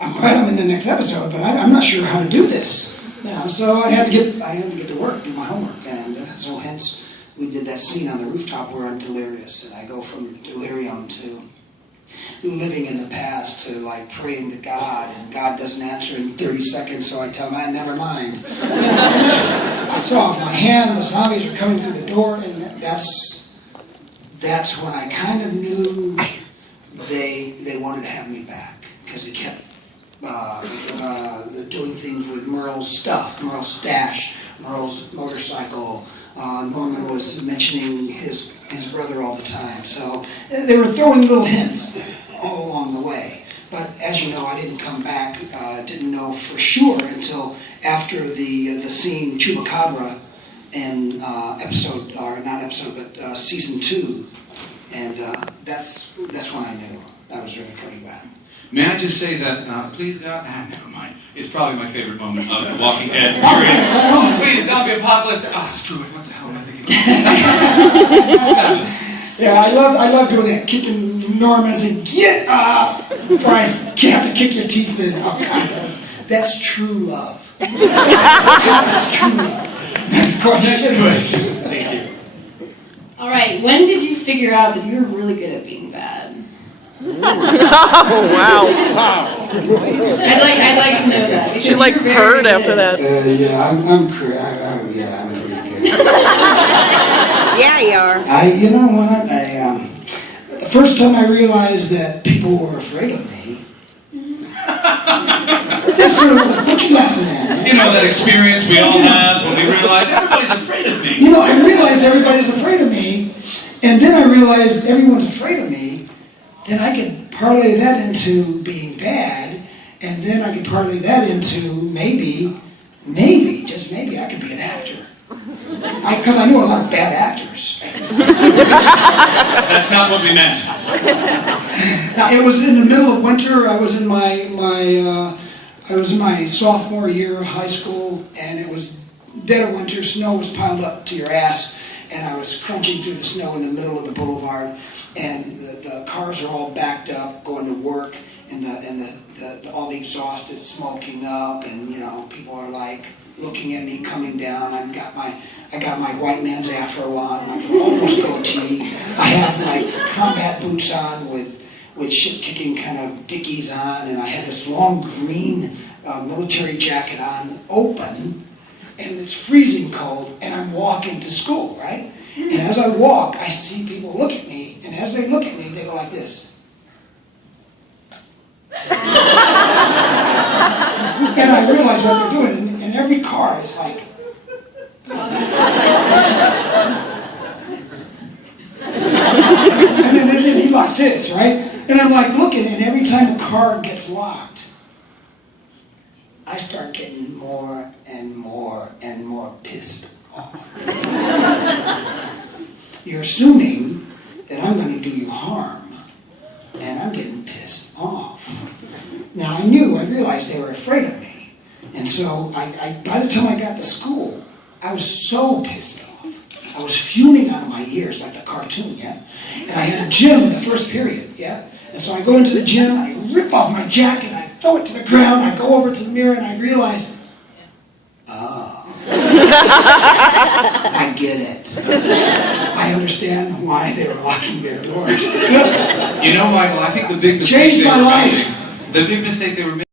I'm glad I'm in the next episode, but I'm not sure how to do this. So I had to get to work, do my homework, and so hence we did that scene on the rooftop where I'm delirious, and I go from delirium to living in the past to like praying to God, and God doesn't answer in 30 seconds, so I tell him, never mind. I saw off my hand, the zombies were coming through the door, and that's when I kind of knew they wanted to have me back, because they kept doing things with Merle's stuff, Merle's stash, Merle's motorcycle. Norman was mentioning his brother all the time. So they were throwing little hints all along the way. But as you know, I didn't come back, didn't know for sure until after the scene Chupacabra in season 2. And that's when I knew I was really coming back. May I just say that, please God, never mind. It's probably my favorite moment of The Walking Dead. Period. Please, zombie apocalypse. Screw it. What the hell am I thinking about? Yeah, I love doing that. Kicking Norman and saying, get up! Before I have to kick your teeth in. Oh, God, that's true love. That is true love. Next question. Thank you. All right, when did you figure out that you were really good at being bad? Oh, wow. I'd like to know that. She like purred after that. I'm pretty good. Yeah, you are. You know what? The first time I realized that people were afraid of me. Just what you laughing at? You know that experience we all have when we realize everybody's afraid of me. You know, I realized everybody's afraid of me, and then I realized everyone's afraid of me. Then I could parlay that into being bad, and then I could parlay that into maybe, just maybe, I could be an actor. Because I know a lot of bad actors. That's not what we meant. Now, it was in the middle of winter. I was in my sophomore year of high school, and it was dead of winter. Snow was piled up to your ass, and I was crunching through the snow in the middle of the boulevard. And the cars are all backed up, going to work, and all the exhaust is smoking up, and you know people are like looking at me coming down. I got my white man's afro on, my almost goatee. I have like combat boots on with shit kicking kind of dickies on, and I had this long green military jacket on, open, and it's freezing cold, and I'm walking to school, right? And as I walk, I see people look at me. And as they look at me, they go like this. And I realize what they're doing. And every car is like... and then he locks his, right? And I'm like looking, and every time a car gets locked, I start getting more and more and more pissed off. You're assuming that I'm going to do you harm, and I'm getting pissed off. Now I realized they were afraid of me, and so by the time I got to school, I was so pissed off. I was fuming out of my ears like the cartoon, yeah? And I had gym the first period, yeah? And so I go into the gym, I rip off my jacket, I throw it to the ground, I go over to the mirror, and I realize, I get it. I understand why they were locking their doors. You know, Michael, I think the big mistake Changed my life. The big mistake they were making